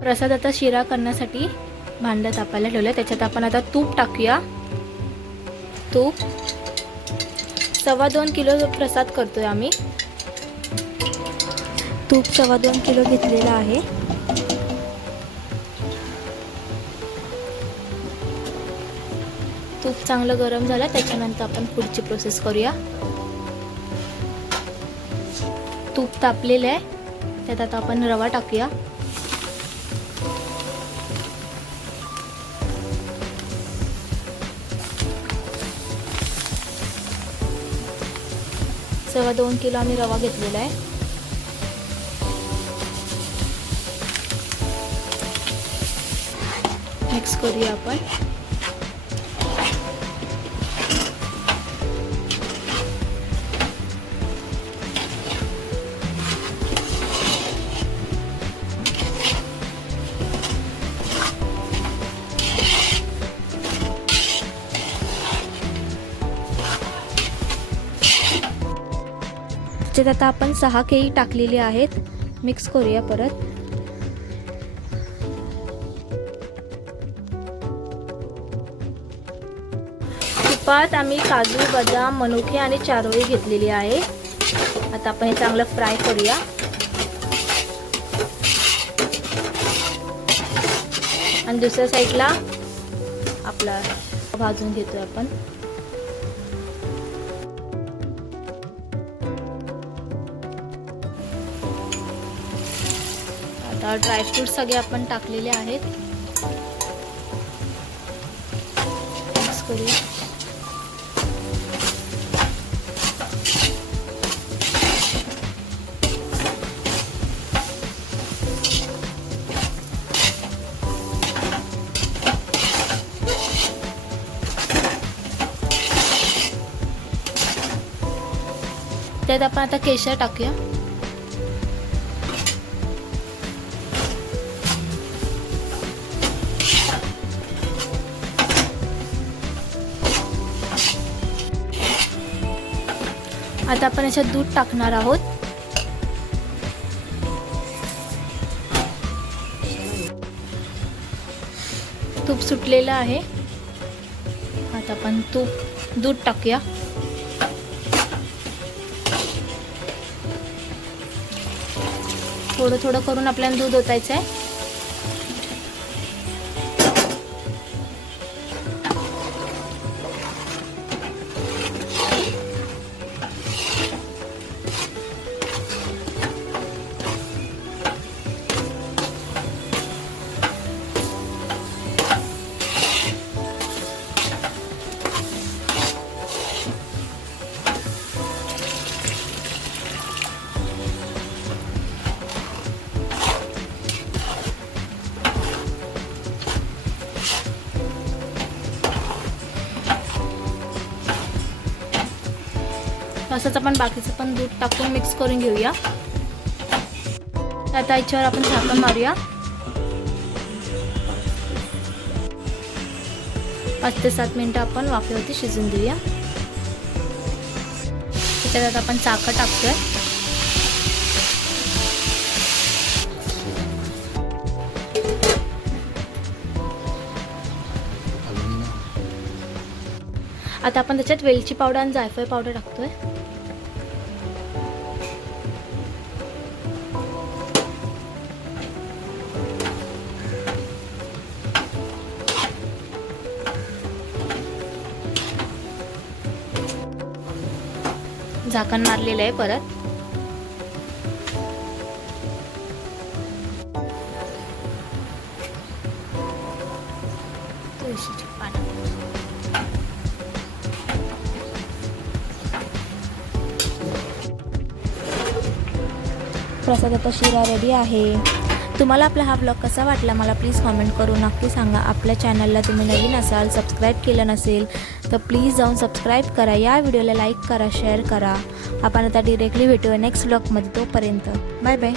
प्रसाद आता शिरा करण्यासाठी भांडं तापायला ठेवलं त्याच्यात आपण आता तूप टाकूया. तूप. सव्वा दोन किलो प्रसाद करतोय आम्ही. तूप सव्वा दोन किलो घेतलेला आहे. तूप चांगलं गरम झालं त्याच्यानंतर आपण पुढची प्रोसेस करूया. तूप तापलेलं आहे. त्यात आता आपण रवा टाकूया. सव्वा दोन किलो आम्ही रवा घेतलेला आहे. मिक्स करूया आपण. त्याच्यात आता आपण सहा केळी टाकलेली आहेत. मिक्स करूया परत. तुपात आम्ही काजू बदाम मनुके आणि चारोळी घेतलेली आहे. आता आपण हे चांगलं फ्राय करूया. आणि दुसऱ्या साईडला आपला भाजून घेतोय आपण. आता ड्रायफ्रूट सगळे आपण टाकलेले आहेत. मिक्स करूया. त्यात आपण आता केशर टाकूया. आता आपण याच्यात दूध टाकणार आहोत. तूप सुटलेलं आहे. आता आपण तूप दूध टाकूया. थोडं थोडं करून आपल्याला दूध ओतायचं आहे असंच आपण बाकीचं पण दूध टाकून मिक्स करून घेऊया. आता याच्यावर आपण झाकण मारूया. पाच ते सात मिनटं आपण वाफेवरती शिजून देऊया. त्याच्यात आता आपण साखर टाकतोय. आता आपण त्याच्यात वेलची पावडर आणि जायफळ पावडर टाकतोय. झाकण मारलेलं आहे परत. तुळशीची पानं. प्रसाद आता शिरा रेडी आहे. तुम्हाला आपला हा ब्लॉग कसा वाटला मला प्लीज कॉमेंट करून नक्की सांगा. आपल्या चॅनलला तुम्ही नवीन असाल सबस्क्राईब केलं नसेल तर प्लीज जाऊन सबस्क्राईब करा. या व्हिडिओला लाईक करा शेअर करा. आपण आता डिरेक्टली भेटूया नेक्स्ट ब्लॉगमध्ये तोपर्यंत. Bye bye